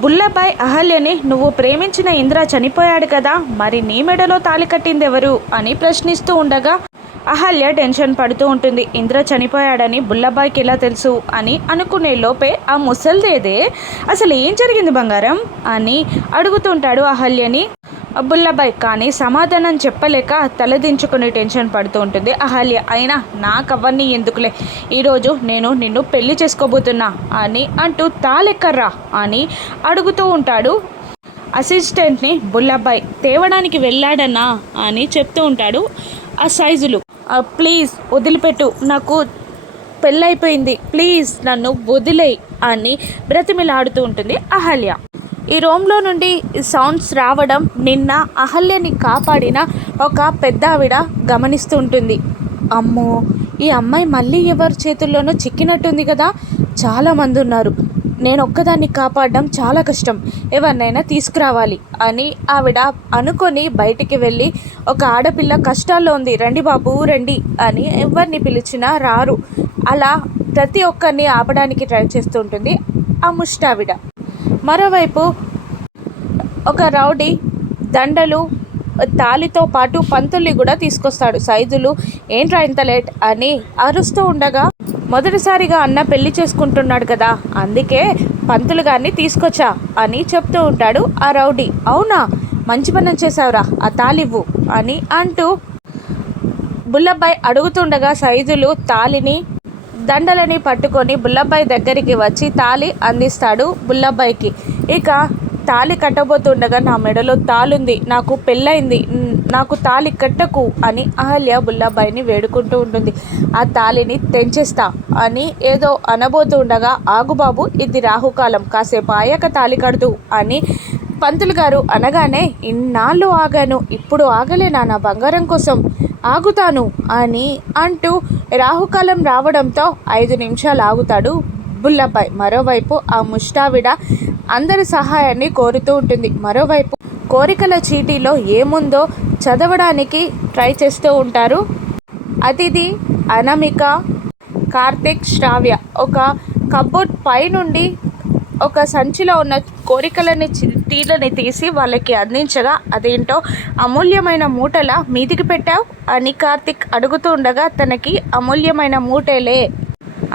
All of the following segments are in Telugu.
బుల్లభాయ్ అహల్యని నువ్వు ప్రేమించిన ఇంద్ర చనిపోయాడు కదా మరి నీ మెడలో తాలి కట్టింది ఎవరు అని ప్రశ్నిస్తూ ఉండగా అహల్య టెన్షన్ పడుతూ ఉంటుంది. ఇంద్ర చనిపోయాడని బుల్లభాయ్కి ఎలా తెలుసు? అని అనుకునే లోపే ఆ ముసల్దేదే అసలు ఏం జరిగింది బంగారం? అని అడుగుతుంటాడు అహల్యని. అబ్బుల్లాబాయ్ కానీ సమాధానం చెప్పలేక తలదించుకుని టెన్షన్ పడుతూ ఉంటుంది. అహల్య అయినా నాకు అవన్నీ ఎందుకులే? ఈరోజు నేను నిన్ను పెళ్ళి చేసుకోబోతున్నా అని అంటూ తాలెక్కర్రా అని అడుగుతూ ఉంటాడు అసిస్టెంట్ని బుల్లబాయ్ తేవడానికి వెళ్ళాడన్నా అని చెప్తూ ఉంటాడు ఆ సైజులు. ప్లీజ్ వదిలిపెట్టు నాకు పెళ్ళైపోయింది. ప్లీజ్ నన్ను వదిలేయ్ అని బ్రతిమిలాడుతూ ఉంటుంది అహల్య. ఈ రూమ్లో నుండి సౌండ్స్ రావడం నిన్న అహల్యని కాపాడిన ఒక పెద్ద ఆవిడ గమనిస్తూ ఉంటుంది అమ్మో ఈ అమ్మాయి మళ్ళీ ఎవరి చేతుల్లోనో చిక్కినట్టుంది కదా. చాలామంది ఉన్నారు. నేను ఒక్కదాన్ని కాపాడడం చాలా కష్టం. ఎవరినైనా తీసుకురావాలి అని ఆవిడ అనుకొని బయటికి వెళ్ళి ఒక ఆడపిల్ల కష్టాల్లో ఉంది రండి బాబు రండి అని ఎవరిని పిలిచినా రారు. అలా ప్రతి ఒక్కరిని ఆపడానికి ట్రై చేస్తూ ఉంటుంది ఆ ముష్టావిడ. మరోవైపు ఒక రౌడీ దండలు తాలితో పాటు పంతుల్ని కూడా తీసుకొస్తాడు. సైజులు ఏంట్రా ఇంత లేట్ అని అరుస్తూ ఉండగా మొదటిసారిగా అన్న పెళ్ళి చేసుకుంటున్నాడు కదా అందుకే పంతులు గారిని తీసుకొచ్చా అని చెప్తూ ఉంటాడు ఆ రౌడీ. అవునా? మంచి పనం చేసావురా ఆ తాలివ్వు అని అంటూ బుల్లబ్బాయి అడుగుతుండగా సైజులు తాలిని దండలని పట్టుకొని బుల్లబ్బాయి దగ్గరికి వచ్చి తాళి అందిస్తాడు బుల్లబ్బాయికి. ఇక తాళి కట్టబోతుండగా నా మెడలో తాలుంది నాకు పెళ్ళైంది నాకు తాళి కట్టకు అని అహల్య బుల్లబ్బాయిని వేడుకుంటూ ఉంటుంది. ఆ తాళిని తెంచేస్తా అని ఏదో అనబోతుండగా ఆగుబాబు ఇది రాహుకాలం. కాసేపు ఆయాక తాళి కడుతూ అని పంతులు గారు అనగానే ఇన్నాళ్ళు ఆగాను ఇప్పుడు ఆగలేనా నా బంగారం కోసం ఆగుతాను అని అంటూ రాహుకాలం రావడంతో ఐదు నిమిషాలు ఆగుతాడు బుల్లబ్బాయ్. మరోవైపు ఆ ముష్టావిడ అందరి సహాయాన్ని కోరుతూ ఉంటుంది. మరోవైపు కోరికల చీటీలో ఏముందో చదవడానికి ట్రై చేస్తూ ఉంటారు అతిథి అనామిక కార్తిక్ శ్రావ్య. ఒక కబోర్డ్ పై నుండి ఒక సంచిలో ఉన్న కోరికలని తీలని తీసి వాళ్ళకి అందించగా అదేంటో అమూల్యమైన మూటల మీదికి పెట్టావు? అని కార్తిక్ అడుగుతూ ఉండగా తనకి అమూల్యమైన మూటలే.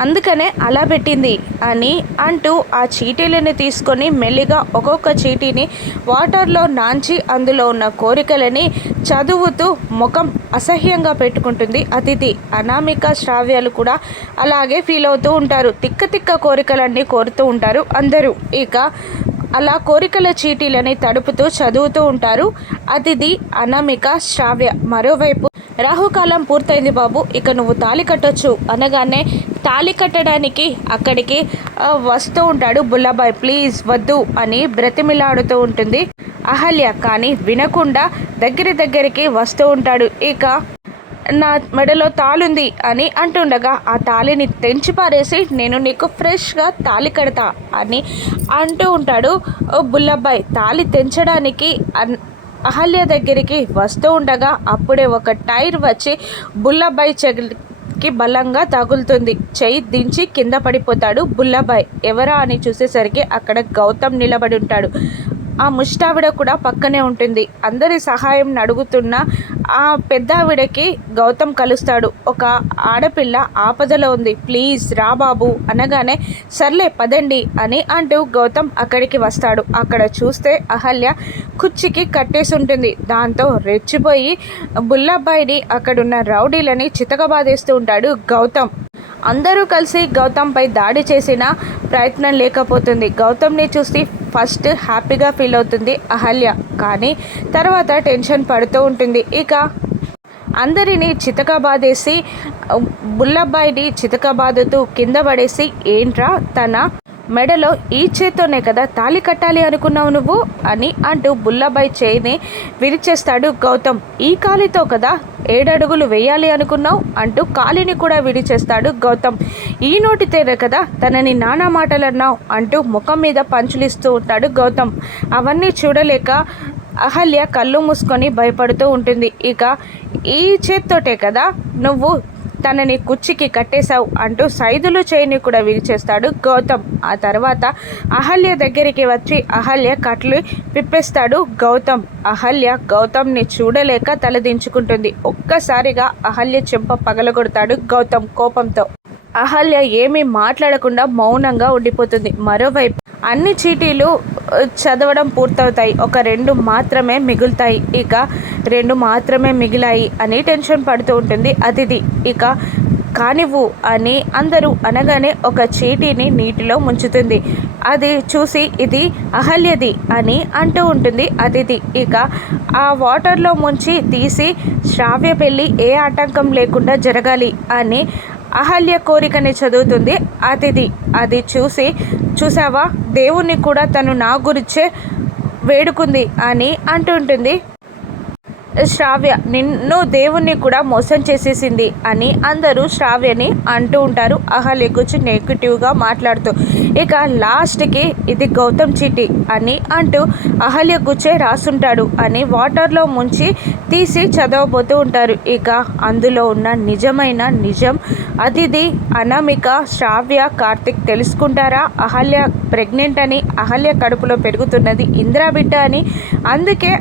అందుకనే అలా పెట్టింది అని అంటూ ఆ చీటీలని తీసుకొని మెల్లిగా ఒక్కొక్క చీటీని వాటర్లో నాంచి అందులో ఉన్న కోరికలని చదువుతూ ముఖం అసహ్యంగా పెట్టుకుంటుంది అతిథి. అనామిక శ్రావ్యాలు కూడా అలాగే ఫీల్ అవుతూ ఉంటారు. తిక్క తిక్క కోరికలన్నీ కోరుతూ ఉంటారు అందరూ. ఇక అలా కోరికల చీటీలని తడుపుతూ చదువుతూ ఉంటారు అతిథి అనామిక శ్రావ్య. మరోవైపు రాహుకాలం పూర్తయింది బాబు ఇక నువ్వు తాళి కట్టొచ్చు అనగానే తాళి కట్టడానికి అక్కడికి వస్తూ ఉంటాడు బుల్లబాయ్ ప్లీజ్ వద్దు అని బ్రతిమిలాడుతూ ఉంటుంది. అహల్య కానీ వినకుండా దగ్గర దగ్గరికి వస్తూ ఉంటాడు. ఇక నా మెడలో తాలుంది అని అంటుండగా ఆ తాళిని తెంచి పారేసి నేను నీకు ఫ్రెష్గా తాళి కడతా అని అంటూ ఉంటాడు. బుల్లబ్బాయ్ తాళి తెంచడానికి అన్- అహల్య దగ్గరికి వస్తూ ఉండగా అప్పుడే ఒక టైర్ వచ్చి బుల్లబ్బాయ్ కి బలంగా తగులుతుంది. చెయ్యి దించి కింద పడిపోతాడు బుల్లబాయ్ ఎవరా అని చూసేసరికి అక్కడ గౌతమ్ నిలబడి ఉంటాడు. ఆ ముష్టావిడ కూడా పక్కనే ఉంటుంది. అందరి సహాయం అడుగుతున్న ఆ పెద్ద ఆవిడకి గౌతమ్ కలుస్తాడు. ఒక ఆడపిల్ల ఆపదలో ఉంది. ప్లీజ్ రా బాబు అనగానే సర్లే పదండి అని అంటూ గౌతమ్ అక్కడికి వస్తాడు. అక్కడ చూస్తే అహల్య కుర్చీకి కట్టేసి ఉంటుంది దాంతో రెచ్చిపోయి బుల్లబ్బాయిని అక్కడున్న రౌడీలని చితకబాదేస్తూ ఉంటాడు గౌతమ్. అందరూ కలిసి గౌతమ్పై దాడి చేసిన ప్రయత్నం లేకపోతుంది. గౌతమ్ని చూసి ఫస్ట్ హ్యాపీగా ఫీల్ అవుతుంది అహల్య. కానీ తర్వాత టెన్షన్ పడుతూ ఉంటుంది. ఇక అందరినీ చితకబాదేసి బుల్లబ్బాయిని చితకబాదుతూ కింద పడేసి ఏంట్రా తన మెడలో ఈ చేత్తోనే కదా తాళి కట్టాలి అనుకున్నావు నువ్వు? అని అంటూ బుల్లబాయ్ చేయిని విరిచేస్తాడు గౌతమ్. ఈ కాలితో కదా ఏడడుగులు వేయాలి అనుకున్నావు? అంటూ కాలిని కూడా విడిచేస్తాడు గౌతమ్. ఈ నోటితేనే కదా తనని నానా మాటలు అన్నావు అంటూ ముఖం మీద పంచులిస్తూ ఉంటాడు గౌతమ్. అవన్నీ చూడలేక అహల్య కళ్ళు మూసుకొని భయపడుతూ ఉంటుంది. ఇక ఈ చేత్తోటే కదా నువ్వు తనని కుర్చీకి కట్టేశావు అంటూ సైదులు చేయని కూడా విరిచేస్తాడు గౌతమ్. ఆ తర్వాత అహల్య దగ్గరికి వచ్చి అహల్య కట్లు విప్పేస్తాడు గౌతమ్. అహల్య గౌతమ్ని చూడలేక తలదించుకుంటుంది. ఒక్కసారిగా అహల్య చెంప పగలగొడతాడు గౌతమ్ కోపంతో. అహల్య ఏమీ మాట్లాడకుండా మౌనంగా ఉండిపోతుంది. మరోవైపు అన్ని చీటీలు చదవడం పూర్తవుతాయి. ఒక రెండు మాత్రమే మిగులుతాయి. ఇక రెండు మాత్రమే మిగిలాయి అని టెన్షన్ పడుతూ ఉంటుంది అతిథి. ఇక కానివ్వు అని అందరూ అనగానే ఒక చీటీని నీటిలో ముంచుతుంది. అది చూసి ఇది అహల్యది అని అంటూ ఉంటుంది అతిథి. ఇక ఆ వాటర్లో ముంచి తీసి శ్రావ్య పెళ్ళి ఏ ఆటంకం లేకుండా జరగాలి అని అహల్య కోరికని చదువుతుంది. అతిథి అది చూసి చూసావా? దేవుణ్ణి కూడా తను నా గురించే వేడుకుంది అని అంటుంటుంది. శ్రావ్య నిన్ను దేవుణ్ణి కూడా మోసం చేసేసింది అని అందరూ శ్రావ్యని అంటూ ఉంటారు. అహల్య గురించి నెగిటివ్గా మాట్లాడుతూ ఇక లాస్ట్కి ఇది గౌతమ్ చీటి అని అంటూ అహల్య గుచ్చే రాసుంటాడు అని వాటర్లో ముంచి తీసి చదవబోతూ ఉంటారు. ఇక అందులో ఉన్న నిజమైన నిజం అతిథి అనామిక శ్రావ్య కార్తిక్ తెలుసుకుంటారా? అహల్య ప్రెగ్నెంట్ అని అహల్య కడుపులో పెరుగుతున్నది ఇందిరా బిడ్డ అని అందుకే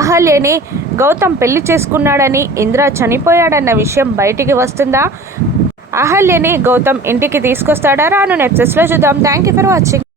అహల్యని గౌతమ్ పెళ్ళి చేసుకున్నాడని ఇంద్ర చనిపోయాడన్న విషయం బయటికి వస్తుందా? అహల్యని గౌతమ్ ఇంటికి తీసుకొస్తాడా? రాను నెప్సెస్లో చూద్దాం. Thank you for watching